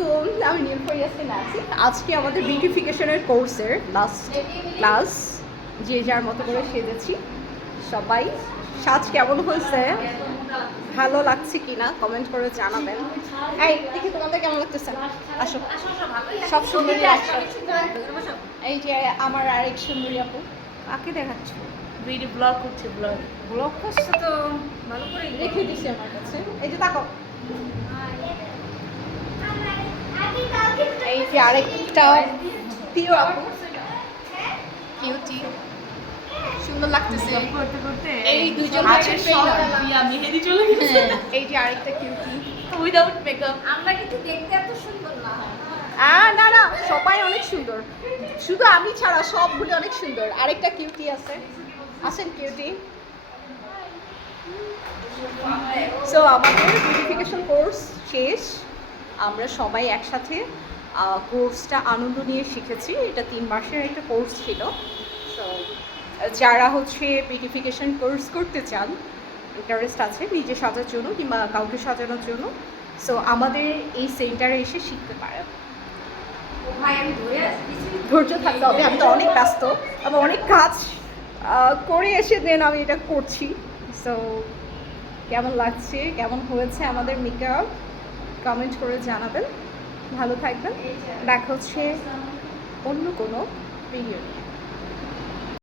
আলাইকুম, আমি নীলফরিয়াসকে নাচি। আজকে আমাদের বিউটিফিকেশনের কোর্সের লাস্ট ক্লাস। যে যার মতো করে সেজেছি। সবাই সাজ কেমন হয়েছে, ভালো লাগছে কিনা কমেন্ট করে জানাবেন। এই দেখি তোমাদের কেমন লাগতেছে, আসো। সব সুন্দরী একসাথে। এই যে আমার আরেক সুন্দরী আপু, কাকে দেখাচ্ছ? ভিডিও ব্লগ করছে, ব্লগ ব্লগ করছে তো ভালো করে রেখে দিছি আমার কাছে। এই যে তাকো, এই যে আরেকটা প্রিয় আপু, কিউটি, সুন্দর লাগতেছে। করতে করতে এই দুজন হাতের হচ্ছে সব trainer। বিয়া মেহেদি চলে গেছে এই যে আরেকটা কিউটি। Without makeup. আমরা কিন্তু দেখতে এত সুন্দর না। না না, সবাই অনেক সুন্দর, শুধু আমি ছাড়া সবগুলো অনেক সুন্দর। আরেকটা কিউটি আছে, আসেন কিউটি। সো আমাদের বিউটিফিকেশন কোর্স শেষ, আমরা সবাই একসাথে কোর্সটা আনন্দ নিয়ে শিখেছি। এটা 3 মাসের একটা কোর্স ছিল। সো যারা হচ্ছে বিউটিফিকেশন কোর্স করতে চান, ইন্টারেস্ট আছে নিজে সাজার জন্য কিংবা কাউকে সাজানোর জন্য, সো আমাদের এই সেন্টারে এসে শিখতে পারেন। ও ভাই আমি ধরে আছি। ধৈর্য থাকতে হবে, আমি তো অনেক ব্যস্ত, আমি অনেক কাজ করে এসে দেন আমি এটা করছি। সো কেমন লাগছে, কেমন হয়েছে আমাদের মেকআপ, কমেন্ট করে জানাবেন। ভালো থাকবেন, দেখা হচ্ছে অন্য কোনো ভিডিও নিয়ে।